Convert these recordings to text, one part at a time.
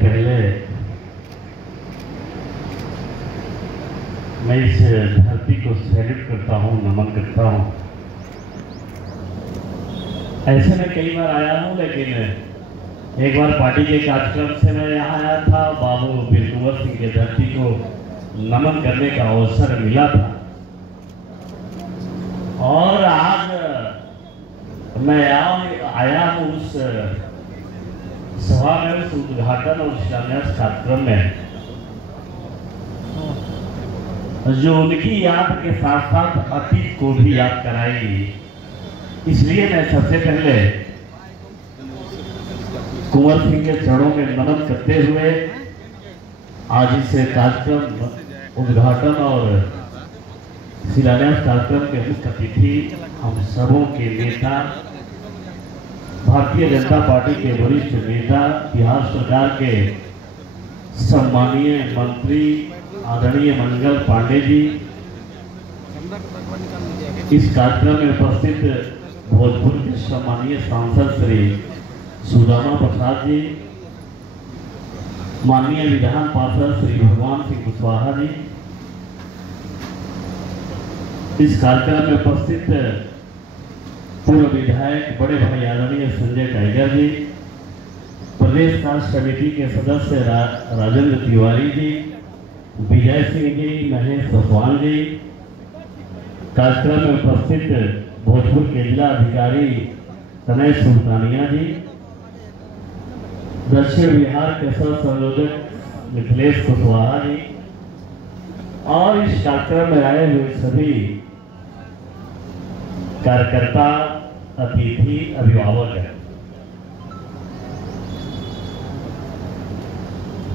पहले मैं इस धरती को सैल्यूट करता हूँ, नमन करता हूँ। ऐसे में कई बार आया हूँ, लेकिन एक बार पार्टी के कार्यक्रम से मैं यहाँ आया था। बाबू वीर कुंवर सिंह की धरती को नमन करने का अवसर मिला था और आज मैं आया हूँ उस सभा में, उस उद्घाटन और शिलान्यास कार्यक्रम में, जो उनकी याद के साथ साथ अतीत को भी याद कराएगी। इसलिए मैं सबसे पहले कुंवर सिंह के चरणों में नमन करते हुए आज इस कार्यक्रम उद्घाटन और शिलान्यास कार्यक्रम के मुख्य अतिथि हम सबों के नेता, भारतीय जनता पार्टी के वरिष्ठ नेता, बिहार सरकार के सम्मानीय मंत्री आदरणीय मंगल पांडे जी, इस कार्यक्रम में उपस्थित भोजपुर के सम्मानीय सांसद श्री सुदामा प्रसाद जी, माननीय विधान पार्षद श्री भगवान सिंह कुशवाहा जी, इस कार्यक्रम में उपस्थित पूर्व विधायक बड़े भाई आदरणीय संजय टाइगर जी, प्रदेश कार्य समिति के सदस्य राजेंद्र तिवारी जी, विजय सिंह जी, महेश पासवान जी, कार्यक्रम में उपस्थित भोजपुर के जिला अधिकारी तनय सुल्तानिया जी, दक्षिण बिहार के सह संयोजक मिथिलेश कुशवाहा जी और इस कार्यक्रम में आए हुए सभी कार्यकर्ता, अतिथि, अभिभावक हैं।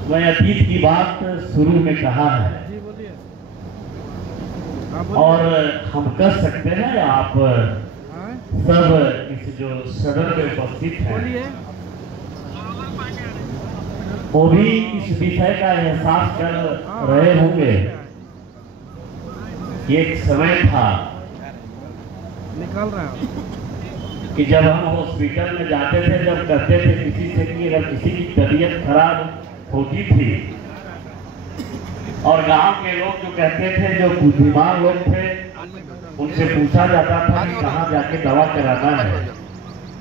मैं अतीत की बात शुरू में कहा है और हम कर सकते हैं, आप सब इस जो सदन में उपस्थित हैं वो भी इस विषय का एहसास कर रहे होंगे। एक समय था निकाल रहा है कि जब हम हॉस्पिटल में जाते थे, जब कहते थे किसी से कि अगर किसी की तबीयत खराब होती थी और गांव के लोग जो कहते थे, जो बुद्धिमान लोग थे, उनसे पूछा जाता था कि कहाँ जाके दवा कराना है।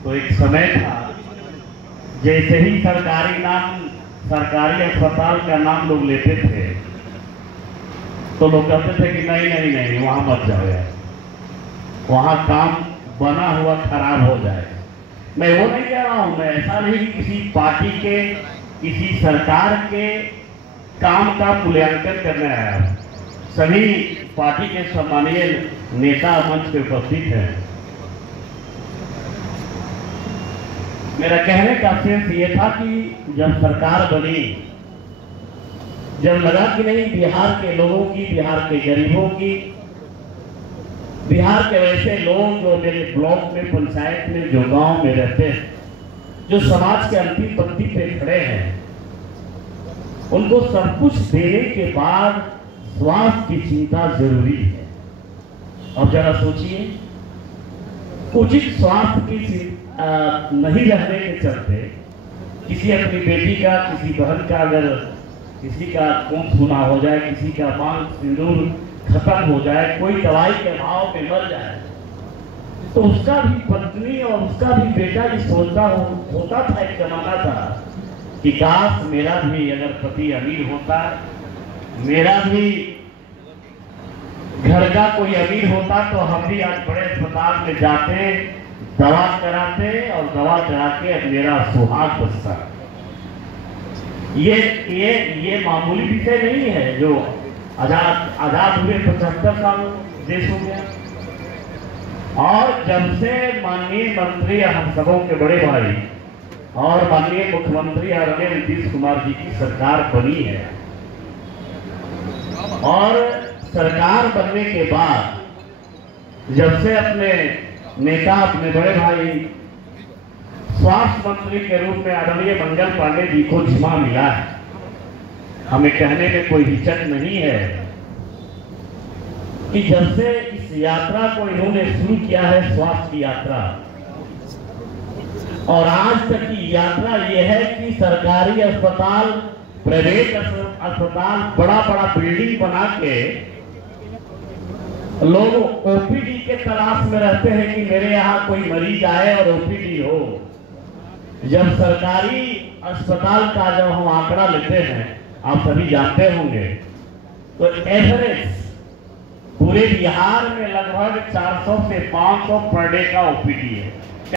तो एक समय था जैसे ही सरकारी अस्पताल का नाम लोग लेते थे तो लोग कहते थे कि नहीं नहीं नहीं वहां मत जाओ यार, वहां काम बना हुआ खराब हो जाए। मैं वो नहीं कह रहा हूं, मैं ऐसा नहीं किसी पार्टी के, किसी सरकार के काम का मूल्यांकन करने आया हूं। सभी पार्टी के सम्मानीय नेता मंच पे उपस्थित हैं। मेरा कहने का सेंस ये था कि जब सरकार बनी, जब लगा कि नहीं बिहार के लोगों की, बिहार के गरीबों की, बिहार के वैसे लोग जो मेरे ब्लॉक में, पंचायत में, जो गांव में रहते हैं, जो समाज के अंतिम पंक्ति पे खड़े हैं, उनको सब कुछ देने के बाद स्वास्थ्य की चिंता जरूरी है। अब जरा सोचिए, उचित स्वास्थ्य की नहीं रहने के चलते किसी अपनी बेटी का, किसी बहन का, अगर किसी का खून सूना हो जाए, किसी का मांग सिंदूर खत्म हो जाए, कोई दवाई के अभाव में मर जाए, तो उसका भी पत्नी और उसका भी बेटा भी सोचता होता था, एक जमाना था कि काश मेरा भी अगर पति अमीर होता, मेरा भी घर का कोई अमीर होता, तो हम भी आज बड़े अस्पताल में जाते, दवा कराते और दवा करा के मेरा सुहाग बचता। ये मामूली विषय नहीं है। जो आजाद हुए 75 साल देश हो गया और जब से माननीय मंत्री, हम सबों के बड़े भाई और माननीय मुख्यमंत्री आदरणीय नीतीश कुमार जी की सरकार बनी है, और सरकार बनने के बाद जब से अपने नेता, अपने बड़े भाई स्वास्थ्य मंत्री के रूप में आदरणीय मंगल पांडे जी को जिम्मा मिला है, हमें कहने में कोई हिचक नहीं है कि जब से इस यात्रा को इन्होंने शुरू किया है, स्वास्थ्य की यात्रा, और आज तक की यात्रा यह है कि सरकारी अस्पताल, प्राइवेट अस्पताल, बड़ा बड़ा बिल्डिंग बना के लोग ओपीडी के तलाश में रहते हैं कि मेरे यहाँ कोई मरीज आए और ओपीडी हो। जब सरकारी अस्पताल का जब हम आंकड़ा लेते हैं, आप सभी जानते होंगे, तो एवरेज पूरे बिहार में लगभग 400 से 500 पर डे का ओपीडी है।